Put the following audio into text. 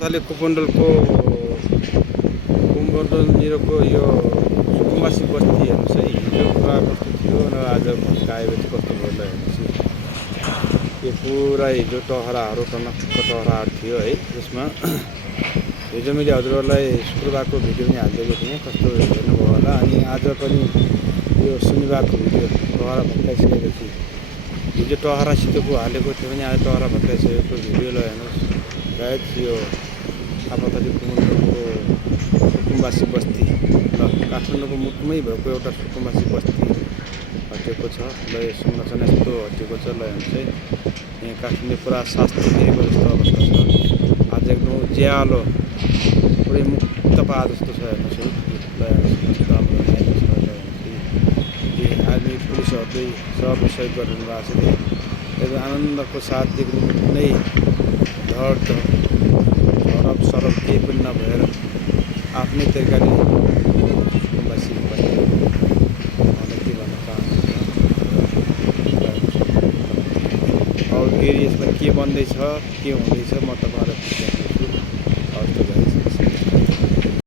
तले कुपमण्डलको निरको यो सुकुम्बासी बस्ती हेर्नुहोस् है। हिजो पुरा कस्तो थियो र आज भत्काएपछि कस्तो भयो ल हेर्नुहोस्। यो पुरा हिजो टहराहरू टनक्क टहराहरू थियो है। यसमा हिजो मैले हजुरहरूलाई शुक्रबारको भिडियो पनि हालिदिएको थिएँ, कस्तो हेर्नुभयो होला। अनि आज पनि यो शनिबारको भिडियो टहरा भत्काइसकेपछि हिजो टहरासितको हालेको थियो भने आज टहरा भत्काइसकेको भिडियो ल हेर्नुहोस्। गायद यो आपतली कुपमण्डलको सुकुम्बासी बस्ती ल काठमाडौँको मुखमै भएको एउटा सुकुम्बासी बस्ती हटेको छ ल। यो संरचना यस्तो हटेको छ ल हेर्नुहोस् है। यहाँ काठमाडौँ पुरा शास्त्र फेरेको जस्तो अवस्था छ। आज एकदम उज्यालो पुरै मुक्त पाए जस्तो छ हेर्नुहोस् है। ल हेर्नुहोस् राम्रो आएको छ ल हेर्नुहोस्। आर्मी पुलिसहरूले सब सहयोग गरिरहनु भएको छ। एकदम आनन्दको साथ एकदम कुनै झडप सरप केही पनि नभएर आफ्नै तरिकाले सुकुम्बासी बस्ती के भन्न चाहन्छु। अब फेरि यसमा के बन्दैछ के हुँदैछ म तपाईँहरूलाई बुझाइदिन्छु।